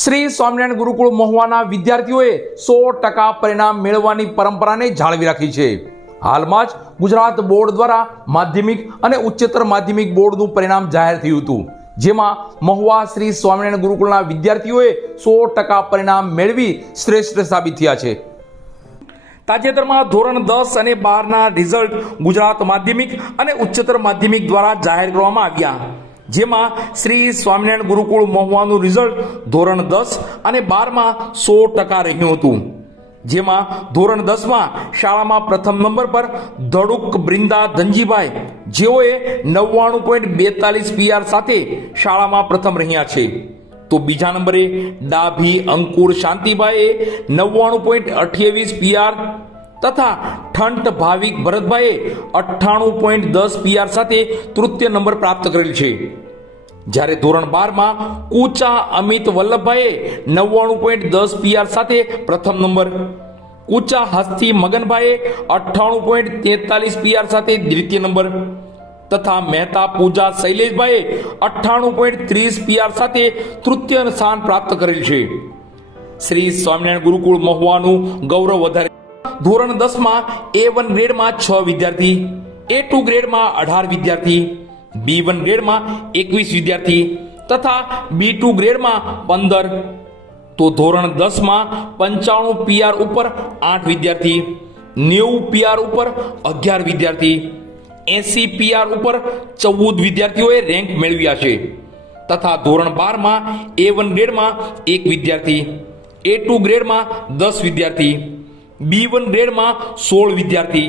શ્રી સ્વામિનારાયણ ગુરુકુળ મહુવાના વિદ્યાર્થીઓએ સો ટકા પરિણામ મેળવવાની પરંપરાને જાળવી રાખી છે. હાલમાં જ ગુજરાત બોર્ડ દ્વારા માધ્યમિક અને ઉચ્ચતર માધ્યમિક બોર્ડનું પરિણામ જાહેર થયું હતું. જેમાં મહુવા શ્રી સ્વામિનારાયણ ગુરુકુળના વિદ્યાર્થીઓએ સો ટકા પરિણામ મેળવી શ્રેષ્ઠ સાબિત થયા છે. તાજેતરમાં ધોરણ દસ અને બારના રિઝલ્ટ ગુજરાત માધ્યમિક અને ઉચ્ચતર માધ્યમિક દ્વારા જાહેર કરવામાં આવ્યા. જેમાં શ્રી સ્વામિનારાયણ ગુરુકુળ મહુવાનું રિઝલ્ટ ધોરણ દસ અને બારમાં સો ટકા રહ્યું હતું. જેમાં ધોરણ દસમાં શાળામાં પ્રથમ નંબર પર ધડુક બ્રિંદા ધનજીભાઈ, જેઓએ નવ્વાણું પોઈન્ટ બેતાલીસ પીઆર સાથે શાળામાં પ્રથમ રહ્યા છે. તો બીજા નંબરે ડાભી અંકુર શાંતિભાઈએ નવ્વાણું પોઈન્ટ અઠ્યાવીસ પીઆર તથા ઠંટ ભાવિક ભરતભાઈએ અઠ્ઠાણું પોઈન્ટ દસ પીઆર સાથે તૃતીય નંબર પ્રાપ્ત કરેલ છે. જ્યારે ધોરણ બારમાં કુચા અમિત વલ્લભભાઈએ નવ્વાણું પોઈન્ટ દસ પીઆર સાથે પ્રથમ નંબર, કુચા હસ્તી મગનભાઈએ અઠ્ઠાણું પોઈન્ટ તેતાલીસ પીઆર સાથે દ્વિતીય નંબર તથા મહેતા પૂજા શૈલેષભાઈએ અઠ્ઠાણું પોઈન્ટ ત્રીસ પીઆર સાથે તૃતીય સ્થાન પ્રાપ્ત કરેલ છે. શ્રી સ્વામિનારાયણ ગુરુકુળ મહુવાનું ગૌરવ વધારે. ધોરણ દસમાં એ વન ગ્રેડમાં છ વિદ્યાર્થી એ ટુ ગ્રેડમાં અઢાર વિદ્યાર્થી બી વન ગ્રેડમાં એકવીસ વિદ્યાર્થી તથા બી ટુ ગ્રેડમાં પંદર. તો ધોરણ દસમાં પંચાણું પીઆર ઉપર આઠ વિદ્યાર્થી, નેવું પીઆર ઉપર અગિયાર વિદ્યાર્થી, એસી પીઆર ઉપર ચૌદ વિદ્યાર્થીઓએ રેન્ક મેળવ્યા છે તથા ધોરણ બારમાં એ વન ગ્રેડમાં એક વિદ્યાર્થી, એ ટુ ગ્રેડમાં દસ વિદ્યાર્થી, બી વન ગ્રેડમાં સોળ વિદ્યાર્થી,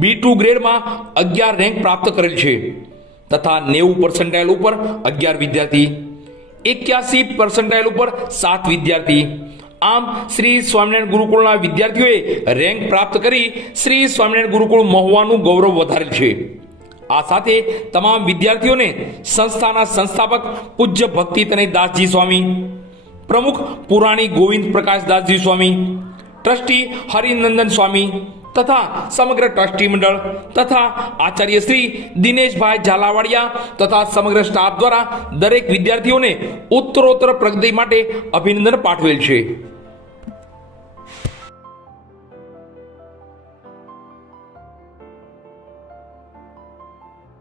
બી ટુ ગ્રેડમાં અગિયાર રેન્ક પ્રાપ્ત કરેલ છે. તથા નેવું પર્સન્ટાઇલ ઉપર અગિયાર વિદ્યાર્થી, એક્યાસી પર્સન્ટાઇલ ઉપર સાત વિદ્યાર્થી. આમ શ્રી સ્વામિનારાયણ ગુરુકુળના વિદ્યાર્થીઓએ રેન્ક પ્રાપ્ત કરી શ્રી સ્વામિનારાયણ ગુરુકુળ મહુવાનું ગૌરવ વધારેલ છે. આ સાથે તમામ વિદ્યાર્થીઓને સંસ્થાના સંસ્થાપક પૂજ્ય ભક્તિ તનય દાસજી સ્વામી, પ્રમુખ પુરાણી ગોવિંદ પ્રકાશ દાસજી સ્વામી, ટ્રસ્ટી હરિનંદન સ્વામી તથા સમગ્ર ટ્રસ્ટી મંડળ તથા આચાર્ય શ્રી દિનેશભાઈ ઝાલાવાડિયા તથા સમગ્ર સ્ટાફ દ્વારા દરેક વિદ્યાર્થીઓને ઉત્તરોત્તર પ્રગતિ માટે અભિનંદન પાઠવેલ છે.